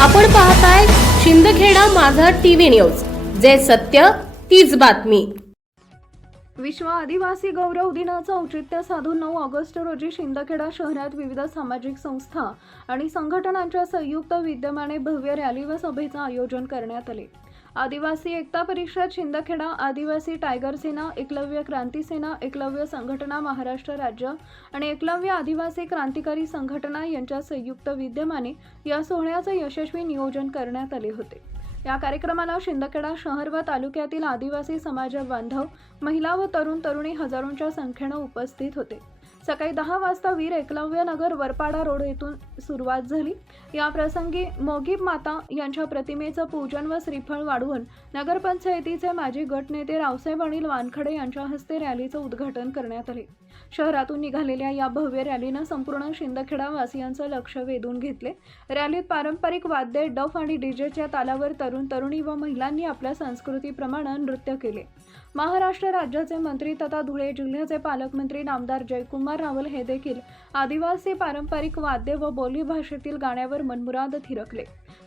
आपण पाहताय शिंदखेडा माझा टीव्ही न्यूज, जे सत्य तीच बातमी। विश्व आदिवासी गौरव दिनाचं औचित्य साधून 9 ऑगस्ट रोजी शिंदखेडा शहरात विविध सामाजिक संस्था आणि संघटनांच्या संयुक्त विद्यमाने भव्य रॅली व सभेचं आयोजन करण्यात आले। आदिवासी एकता परिषद शिंदखेडा, आदिवासी टायगर सेना, एकलव्य क्रांती सेना, एकलव्य संघटना महाराष्ट्र राज्य आणि एकलव्य आदिवासी क्रांतिकारी संघटना यांच्या संयुक्त विद्यमाने या सोहळ्याचं यशस्वी नियोजन करण्यात आले होते। या कार्यक्रमाला शिंदखेडा शहर व तालुक्यातील आदिवासी समाज बांधव, महिला व तरुण तरुणी हजारोंच्या संख्येने उपस्थित होते। सकाळी 10 वाजता वीर एकलव्य नगर वरपाडा रोड येथून सुरुवात झाली। या प्रसंगी मोगीब माता यांच्या प्रतिमेचं पूजन व श्रीफळ वाढवून नगरपंचायतीचे माजी गटनेते रावसाहेब अनिल वानखडे यांच्या हस्ते रॅलीचं उद्घाटन करण्यात आले। शहरातून निघालेल्या या भव्य रॅलीनं संपूर्ण शिंदखेडा वासियांचं लक्ष वेधून घेतले। रॅलीत पारंपरिक वाद्ये, डफ आणि डीजेच्या तालावर तरुण तरुणी व महिलांनी आपल्या संस्कृतीप्रमाणे नृत्य केले। महाराष्ट्र राज्याचे मंत्री तथा धुळे जिल्ह्याचे पालकमंत्री नामदार जयकुमार रावल हे देखील आदिवासी पारंपरिक वाद्य व बोली भाषेतील गाण्यावर मनमुराद थिरकले।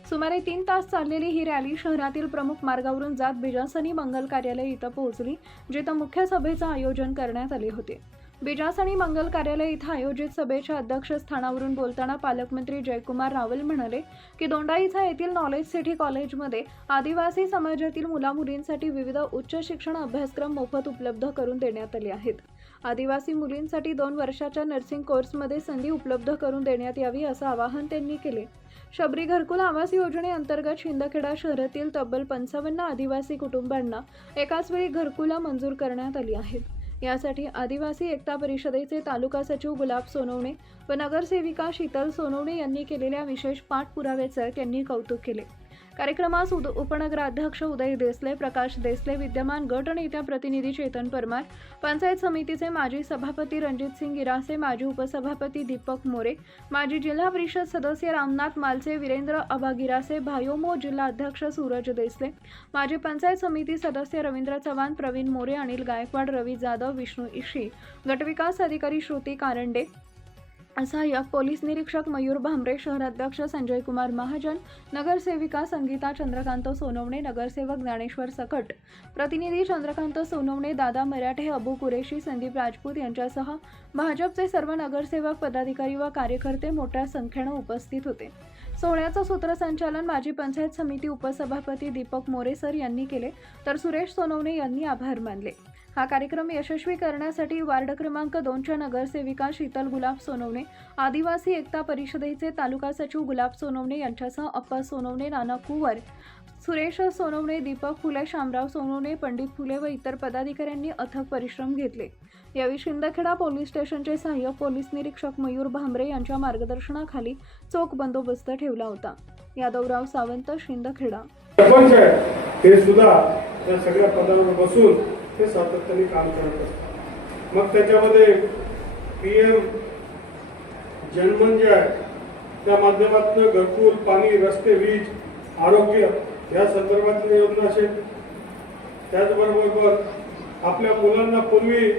सुमारे 3 तास चाललेली ही रॅली शहरातील प्रमुख मार्गावरून जात बिजासनी मंगल कार्यालय इथं पोहोचली, जिथं मुख्य सभेचं आयोजन करण्यात आले होते। बिजासनी मंगल कार्यालय इथं आयोजित सभेच्या अध्यक्षस्थानावरून बोलताना पालकमंत्री जयकुमार रावल म्हणाले की दोंडाईचा येथील नॉलेज सिटी कॉलेजमध्ये आदिवासी समाजातील मुलामुलींसाठी विविध उच्च शिक्षण अभ्यासक्रम मोफत उपलब्ध करून देण्यात आले आहेत। आदिवासी मुलींसाठी 2 वर्षाच्या नर्सिंग कोर्समध्ये संधी उपलब्ध करून देण्यात यावी असं आवाहन त्यांनी केले। शबरी घरकुल आवास योजनेअंतर्गत शिंदखेडा शहरातील तब्बल 55 आदिवासी कुटुंबांना एकाच वेळी घरकुलं मंजूर करण्यात आली आहेत। यासाठी आदिवासी एकता परिषदेचे तालुका सचिव गुलाब सोनवणे व नगरसेविका शीतल सोनवणे यांनी केलेल्या विशेष पाठपुराव्याचे त्यांनी कौतुक केले। कार्यक्रमास उपनगराध्यक्ष उदय देसले, प्रकाश देसले, विद्यमान गट नेत्या प्रतिनिधी चेतन परमार, पंचायत समितीचे माजी सभापती रणजित सिंग गिरासे, माजी उपसभापती दीपक मोरे, माजी जिल्हा परिषद सदस्य रामनाथ मालचे, वीरेंद्र अबा गिरासे, भायोमो जिल्हा अध्यक्ष सूरज देसले, माजी पंचायत समिती सदस्य रवींद्र चव्हाण, प्रवीण मोरे, अनिल गायकवाड, रवी जाधव, विष्णू इशी, गटविकास अधिकारी श्रुती कारंडे, सहाय्यक पोलीस निरीक्षक मयूर भामरे, शहराध्यक्ष संजय कुमार महाजन, नगरसेविका संगीता चंद्रकांत सोनवणे, नगरसेवक ज्ञानेश्वर सकट, प्रतिनिधी चंद्रकांत सोनवणे, दादा मराठे, अबू कुरेशी, संदीप राजपूत यांच्यासह भाजपचे सर्व नगरसेवक, पदाधिकारी व कार्यकर्ते मोठ्या संख्येने उपस्थित होते। सोहळ्याचं सूत्रसंचालन माजी पंचायत समिती उपसभापती दीपक मोरे सर यांनी केले, तर सुरेश सोनवणे यांनी आभार मानले। हा कार्यक्रम यशस्वी करण्यासाठी वार्ड क्रमांक 2च्या नगरसेविका शीतल गुलाब सोनवणे, आदिवासी एकता परिषदेचे तालुका सचिव गुलाब सोनवणे यांच्यासह अप्पा सोनवणे, नाना कुवर, सुरेश सोनवणे, दीपक फुले, शामराव सोनवणे, पंडित फुले व इतर पदाधिकाऱ्यांनी अथक परिश्रम घेतले। यावेळी शिंदखेडा पोलीस स्टेशनचे सहाय्यक पोलीस निरीक्षक मयूर भामरे यांच्या मार्गदर्शनाखाली चोख बंदोबस्त ठेवला होता। यादवराव सावंत, शिंदखेडा। हे सुद्धा त्या सगळ्या पदांवर बसून ते सातत्याने काम करत असतात। मग त्याच्यामध्ये PM जनमंच आहे, त्या माध्यमातून घरकुल, पाणी, रस्ते, वीज, आरोग्य या संदर्भातल्या योजना असेल। त्याचबरोबर आपल्या मुलांना पूर्वी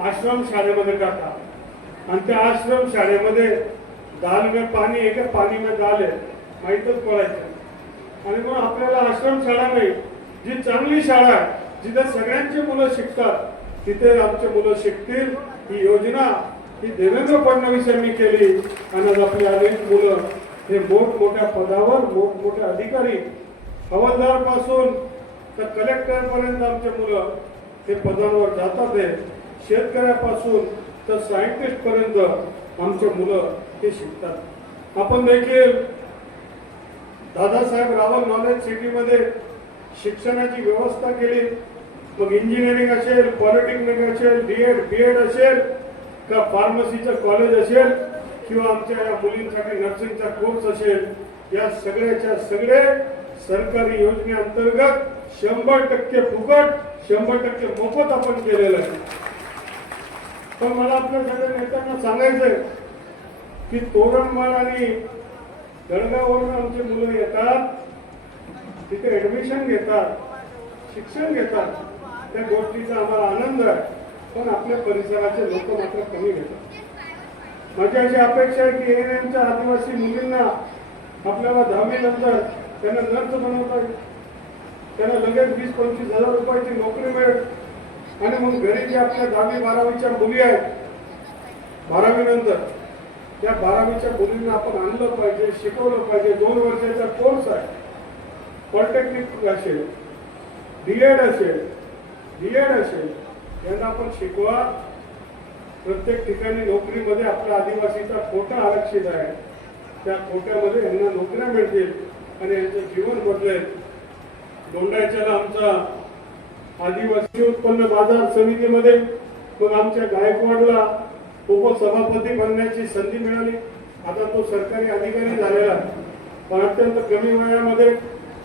आश्रम शाळेमध्ये टाकतात आणि त्या आश्रम शाळेमध्ये दाल में पाणी आहे का पाणी में दाल आहे माहीतच पडायचं। आणि म्हणून आपल्याला आश्रम शाळा नाही, जी चांगली शाळा आहे जिथे सगळ्यांची मुलं शिकतात तिथे आमचे मुलं शिकतील, ही योजना ही देवेंद्र फडणवीस यांनी केली आणि आज आपली अनेक मुलं हे मोठमोठ्या पदावर, मोठमोठे अधिकारी, हवालदार पासून तर कलेक्टर पर्यंत आमचे मुलं हे पदांवर जातात। आहे शेतकऱ्यापासून तर सायंटिस्ट पर्यंत आमचे मुलं हे शिकतात। आपण देखील दादासाहेब रावल नॉलेज सिटीमध्ये शिक्षणाची व्यवस्था केली। मग इंजिनिअरिंग असेल, पॉलिटेक्निक असेल, BEd असेल का फार्मसीचं कॉलेज असेल किंवा आमच्या या मुलींसाठी नर्सिंगचा कोर्स असेल, या सगळ्याच्या सगळे सरकारी योजनेअंतर्गत 100% फुकट, 100% मोफत आपण केलेलं आहे। पण मला आपल्या सगळ्या नेत्यांना सांगायचंय की तोरणमाळ आणि दळगाववरून आमची मुलं येतात, तिथे ऍडमिशन घेतात, शिक्षण घेतात, त्या गोष्टीचा आम्हाला आनंद आहे। पण आपल्या परिसराचे लोक मात्र कमी घेतात। माझी अशी अपेक्षा आहे की ANMच्या आदिवासी मुलींना आपल्याला 10वी नंतर त्यांना नर्स बनवता येईल, त्यांना लगेच 20-25 हजार रुपयाची नोकरी मिळेल आणि मग घरी जे आपल्या 10वी 12वीच्या मुली आहेत 12वी नंतर त्या 12वीच्या मुलींना आपण आणलं पाहिजे, शिकवलं पाहिजे. 2 वर्षाचा कोर्स आहे, पॉलिटेक्निक असेल, डीएड असेल, यांना आपण शिकवा. प्रत्येक ठिकाणी नोकरीमध्ये आपल्या आदिवासीचा कोटा आरक्षित आहे, त्या कोट्यामध्ये यांना नोकऱ्या मिळतील आणि यांचं जीवन बदलेल. दोंडाईच्याला आमचा आदिवासी उत्पन्न बाजार समितीमध्ये मग आमच्या गायकवाडला उपसभापती बनण्याची संधी मिळाली. आता तो सरकारी अधिकारी झालेला आहे, पण अत्यंत कमी वयामध्ये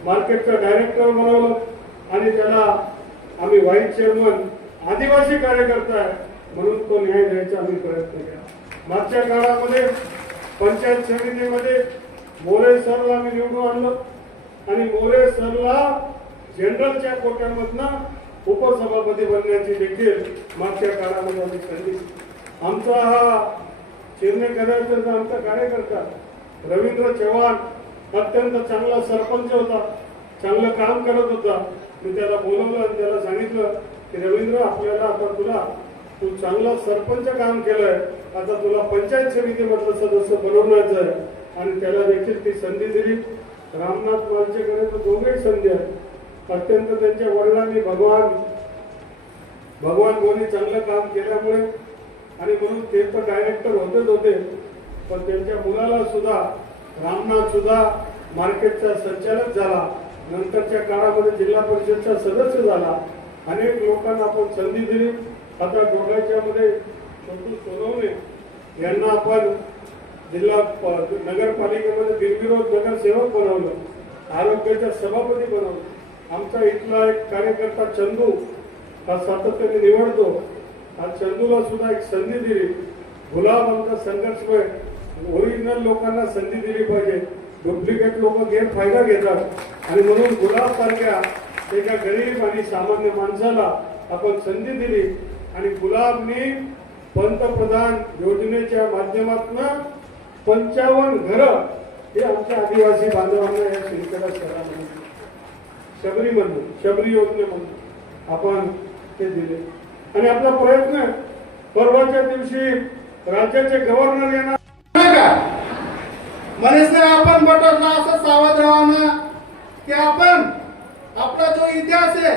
मार्केटचा डायरेक्टर बनवलं आणि त्याला आम्ही व्हाईस चेअरमन आदिवासी कार्यकर्ता आहे म्हणून तो न्याय द्यायचा आम्ही प्रयत्न केला. मागच्या काळामध्ये पंचायत समितीमध्ये मोरे सरला आम्ही निवडून आणलं आणि मोरे सरला जनरलच्या कोट्यामधनं उपसभापती बनण्याची देखील मागच्या काळामध्ये आम्ही संधी. आमचा हा चिरनेकरांचा आमचा कार्यकर्ता रवींद्र चव्हाण अत्यंत चांगला सरपंच होता, चांगलं काम करत होता. मी त्याला बोलवलं आणि त्याला सांगितलं की रवींद्र, आपल्याला आता तू चांगला सरपंच काम केलंय, आता तुला पंचायत समितीमधलं सदस्य बनवण्याचं आहे आणि त्याला देखील ती संधी दिली. रामनाथ मालचेकर तर दोघेही संधी आहेत. अत्यंत त्यांच्या वडिलांनी भगवान बोनी चांगलं काम केल्यामुळे आणि म्हणून ते पण डायरेक्टर होते, पण त्यांच्या मुलाला सुद्धा रामनाथ सुद्धा मार्केटचा संचालक झाला, नंतरच्या काळामध्ये जिल्हा परिषदचा सदस्य झाला. अनेक लोकांना आपण संधी दिली. आता दोंडाईच्यामध्ये छोटू सोनवणे यांना आपण जिल्हा नगरपालिकेमध्ये बिनविरोध नगरसेवक बनवलं, आरोग्याच्या सभापती बनवलं. आमचा इथला एक कार्यकर्ता चंदू हा सातत्याने निवडतो, आज चंदूला सुद्धा एक संधी दिली. गुलाब आमचा संघर्षमय, ओरिजिनल लोकांना संधी दिली पाहिजे, डुप्लिकेट लोक गैरफायदा घेतात आणि म्हणून गुलाब सारख्या एका गरीब आणि सामान्य माणसाला आपण संधी दिली आणि गुलाबनी पंतप्रधान योजनेच्या माध्यमातून 55 घरं हे आमच्या आदिवासी बांधवांना या शिंदखेडा शहरामध्ये शबरी योजनेमधून आपण ते दिले. आणि आपला प्रयत्न परवाच्या दिवशी राज्याचे गव्हर्नर येणार मनीषने आपण बटरला असं सावध राहावं की आपण आपला जो इतिहास आहे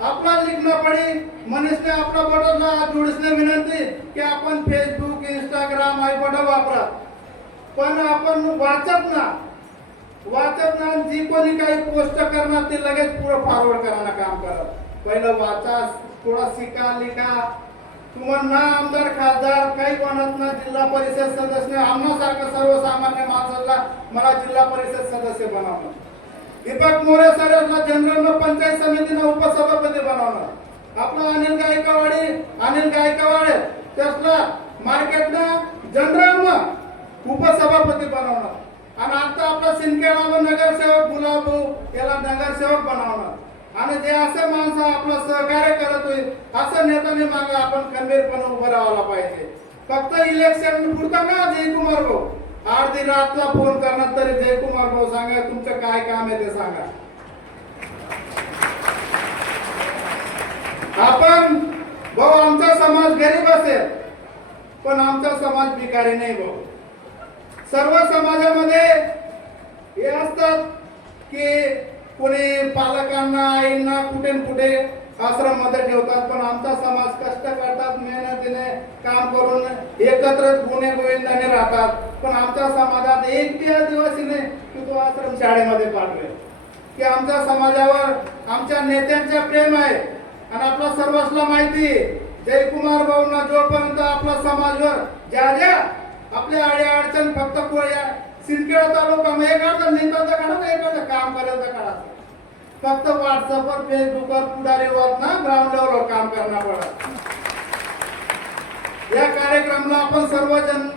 आपला लिखना पड़ी. मनीषने आपला बटरला जोडसने विनंती की आपण फेसबुक इंस्टाग्राम आई बटन वापरा, पण आपण वाचत ना जी कोणी काही पोस्ट करणार ते लगेच पुढे फॉरवर्ड करायला काम करा. पहिलं वाचा, थोडा शिका, लिखा. तुम्हाला ना आमदार खासदार काही बनत ना जिल्हा परिषद सदस्य आम्हासारखं सर्वसामान्य माणसाला मला जिल्हा परिषद सदस्य बनवणं. दीपक मोरे सरांना जनरल पंचायत समितीनं उपसभापती बनवणं. आपला अनिल गायकवाड त्याला मार्केटनं जनरल उपसभापती बनवणं आणि आता आपला सिंदखेडा नगरसेवक गुलाबू याला नगरसेवक बनवणं. आणि जे असे माणसं आपलं सहकार्य करत होईल असं नेत्याने मागे आपण खंबीरपणे उभं राहायला पाहिजे. फक्त इलेक्शन पुरतं ना जयकुमार भाऊ अर्धी रातला फोन करणार तरी जयकुमार भाऊ सांगा तुमचं काय काम आहे ते सांगा. आपण भाऊ आमचा समाज गरीब असेल पण आमचा समाज भिकारी नाही भाऊ. सर्व समाजामध्ये हे असतात की कोणी पालकांना आईंना कुठे आश्रम मध्ये ठेवतात, पण आमचा समाज कष्ट करतात, मेहनतीने काम करून एकत्र गुणे गोविंदाने राहतात. पण आमच्या समाजात एक आदिवासीने की तो आश्रम शाळेमध्ये पाठवेल की आमच्या समाजावर आमच्या नेत्यांचा प्रेम आहे. आणि आपला सर्वांना माहिती जयकुमार भाऊंना जोपर्यंत आपला समाजवर ज्या आपल्या अडचण फक्त सिंदखेडा तालुका एखादं नेत्याचं काढा एखादं काम करायचं काढा, फक्त व्हॉट्सअपवर फेसबुकवर पुढारीवर ना ग्राउंड लेवलवर काम करणार पडत. या कार्यक्रमाला आपण सर्वजण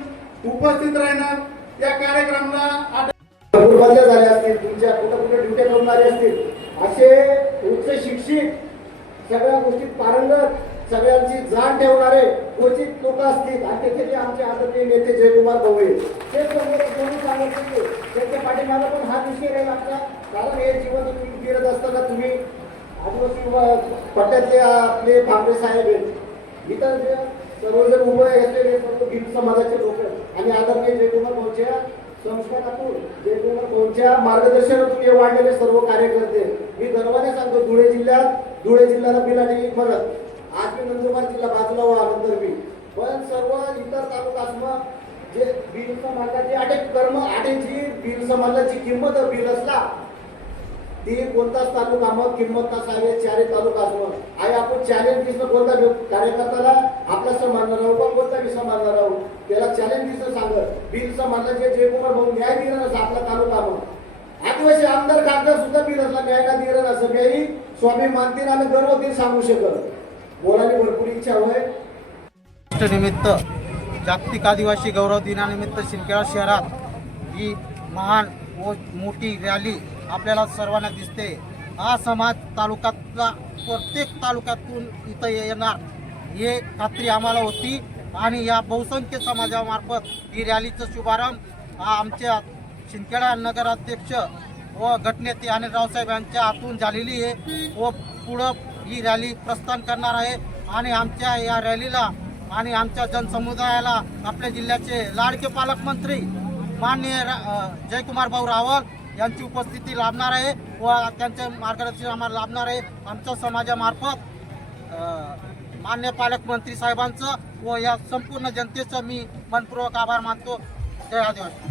उपस्थित राहणार. या कार्यक्रमाला बदल्या झाल्या असतील, तुमच्या कुठे ड्युट्या करणारे असतील, असे उच्च शिक्षित सगळ्या गोष्टीत पारंगत सगळ्यांची जाण ठेवणारे क्वचित लोक लोक असतील आणि त्याचे जे आमचे आदरणीय नेते जयकुमार भाऊ ते समोर कोणी सांगत नाही. त्यांच्या पाठीमागे पण हा विषय राहील आमचा. कारण हे जीवन तुम्ही फिरत असताना तुम्ही आदिवासी पट्ट्यातले आपले भांबरे साहेब आहेत, इतर जे सर्वजण उभे असलेले सर्व भीम समाजाचे लोक आणि आदरणीय जयकुमार भाऊच्या संस्कारातून जयकुमार भाऊच्या मार्गदर्शनातून हे वाढलेले सर्व कार्यकर्ते मी गर्वाने सांगतो. धुळे जिल्ह्याला बिलाडी मदत. आज मी नंदुरबार जिल्हा बाजूला व्हा नंतर मी पण सर्व इतर तालुका जे बिल समाजाची आटेची बिल समाजाची किंमत बिल असला ती कोणताच तालुका मग किंमत नसावे. चारही तालुका असमत आहे. आपण चॅलेंज दिसणं कोणता कार्यकर्त्याला आपला समाजणार राहू पण कोणता बी समाजणार राहू त्याला चॅलेंज दिसणं सांगत बिल समाजाचे जयकुमार भाऊ न्याय दिला नसा आपला तालुका मग आदिवासी आमदार खासदार सुद्धा बिल असला न्याय ना दिलं ना सगळ्याही स्वामी मानतील आणि गर्वतील सांगू शकत. बोलायला भरपूर इच्छा होय. निमित्त जागतिक आदिवासी गौरव दिनानिमित्त शिंदखेडा शहरात ही महान व मोठी रॅली आपल्याला सर्वांना दिसते. हा समाज तालुक्यातला प्रत्येक तालुक्यातून इथं येणार हे खात्री आम्हाला होती आणि या बहुसंख्य समाजामार्फत ही रॅलीचं शुभारंभ हा आमच्या शिंदखेडा नगराध्यक्ष व गटनेते आणि रावसाहेब यांच्या हातून झालेली आहे व पुढं ही रॅली प्रस्थान करणार आहे. आणि आमच्या या रॅलीला आणि आमच्या जनसमुदायाला आपल्या जिल्ह्याचे लाडके पालकमंत्री माननीय जयकुमार भाऊ रावल यांची उपस्थिती लाभणार आहे व त्यांचे मार्गदर्शन आम्हाला लाभणार आहे. आमच्या समाजामार्फत माननीय पालकमंत्री साहेबांचं व या संपूर्ण जनतेचं मी मनपूर्वक आभार मानतो. जय आदिवासी.